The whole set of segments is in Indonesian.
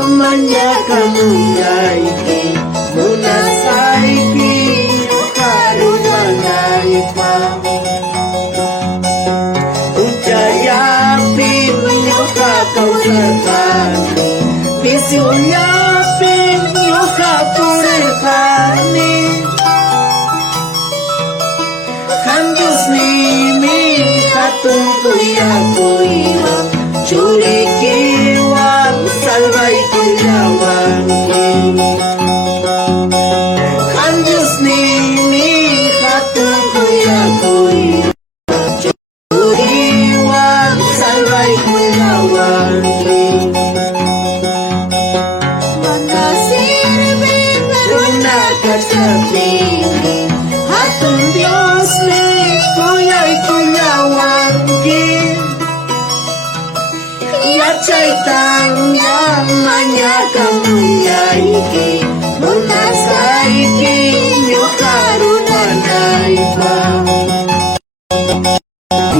yamannya kamu yaiki munasaiki karuna naipa ujaya pinyoka kau serkani bisunya pinyoka purikani kandus nimi hatun kuya kuiwa curi kiwang salvai kuyawan kandus nimi hatun kuya kuiwa curi wang salvai kuyawan tertinggi hatun Dios ni kuyay kuyawangi ya caitanya manya kamuyaiki munasaiki nyukaruna naipa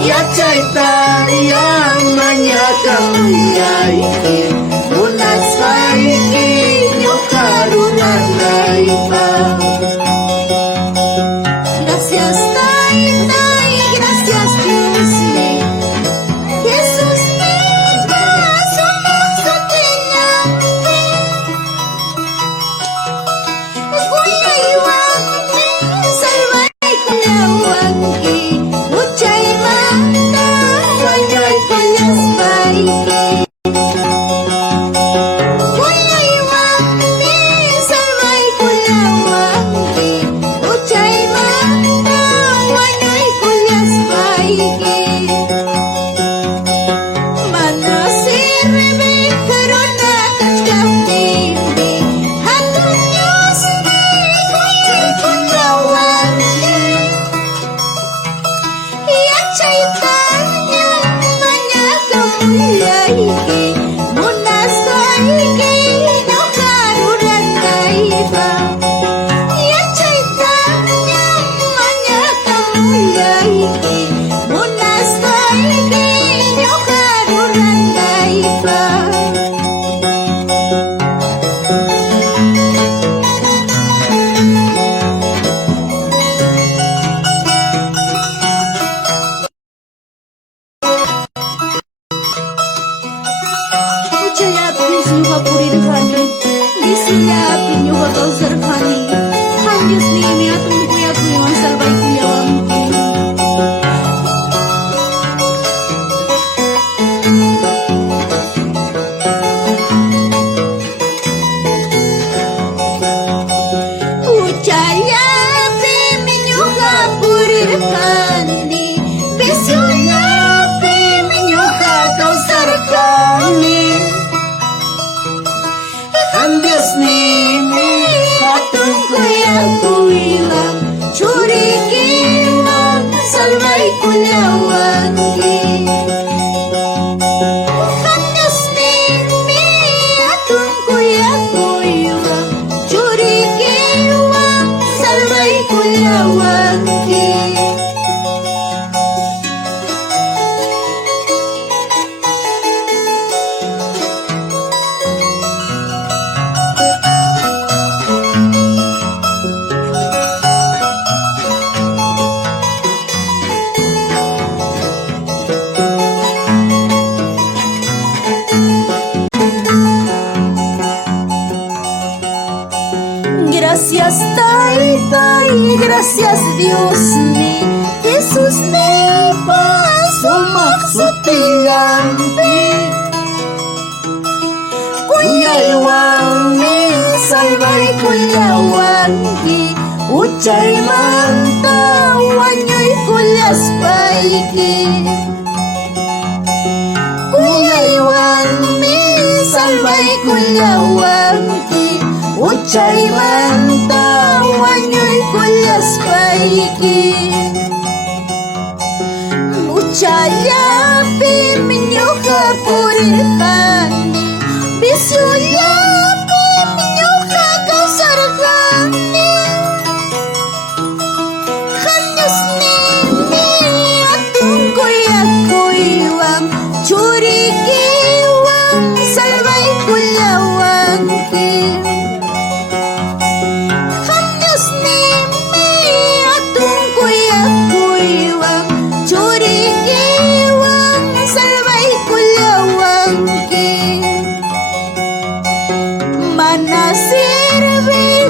ya caitanya manya kamuyaiki munasaiki nyukaruna naipa. Gracias, gracias, Dios mío. Jesús mío, somos soteñante. Kuyawangi, salvai kuyawangi. Ucay manda, wanyay kulas baiki. Kuyawangi, salvai kuyawangi. Ucay manda, wanyay kulas baiki. Mana sirve karuna kachkaptimi. Hatun Diyos ni kuyay kuyawangi. Ya caitanya manya kamuyaiki. Munasaiki nyukarunan naipa. Ya caitanya manya kamuyaiki. Munasaiki nyukarunan naipa. Ujaya pinyoka purirkani bisuya pinyoka kau serkani hanjus nimi atun kuya kuyawan salvai kuyawangi ujaya pinyoka purirkani bisuya pinyoka kau serkani Andes nimi hatun kuya kuilang curi kiwang salvai kuyawangi Andes nimi hatun kuya kuilang curi kiwang salvai kuyawangi Gracias, gracias, Dios ni Jesús ni paso maksutiyanti Kuyawangi, salvai kuyawangi Ucay manta, wanyoy kulas baiki Kuyawangi, salvai kuyawangi Ucay manta, wanyoy kulas baiki Ucaya pinyoka purirkani bisuya pinyoka kau serkani hanjus nimi atun kuya kuiwang curi kiwang salvai kuyawangi nada sirve